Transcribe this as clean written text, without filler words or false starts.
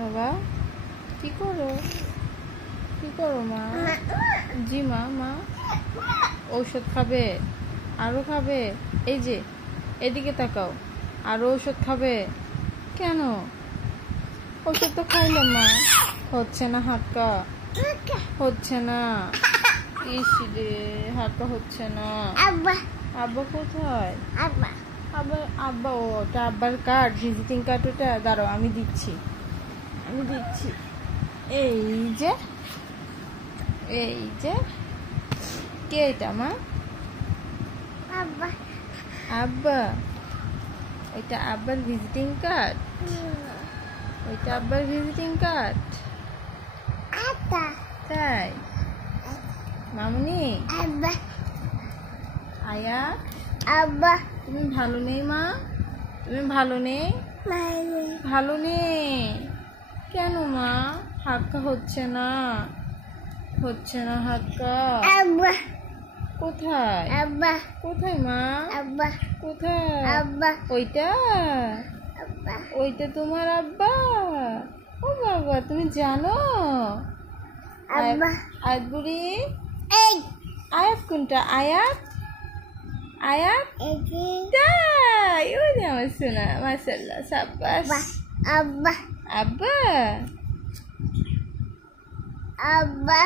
বাবা কি করো মা? জি মা। ঔষধ খাবে? আরো খাবে? এই যে এদিকে তাকাও, আরো ঔষধ খাবে? কেন? ওষুধ তো খাইলাম মা। হচ্ছে না হাক্কা, হচ্ছে না। ইস রে, হাক্কা হচ্ছে না। আব্বা কোথায়? আব্বা ওটা আব্বার কার্ড, ভিজিটিং কার্ড। ওটা দাঁড়াও, আমি দিচ্ছি। এই যে কে এটা মা? আব্বা। ওইটা আব্বার ভিজিটিং কার্ড। তাই? মামুনি, আয়া, তুমি ভালো নেই মা? তুমি ভালো নেই? ভালো নেই কেন মা? হাক্কা হচ্ছে না হাক্কা। কোথায় মা? কোথায়? ওইটা তোমার আব্বা? ও বাবা, তুমি জানো? আয়াত বুড়ি, আয়াত কোনটা? আয়াত তাই? ওই যে আমার সোনা, মাশাআল্লাহ, সাব্বাস। আব্বা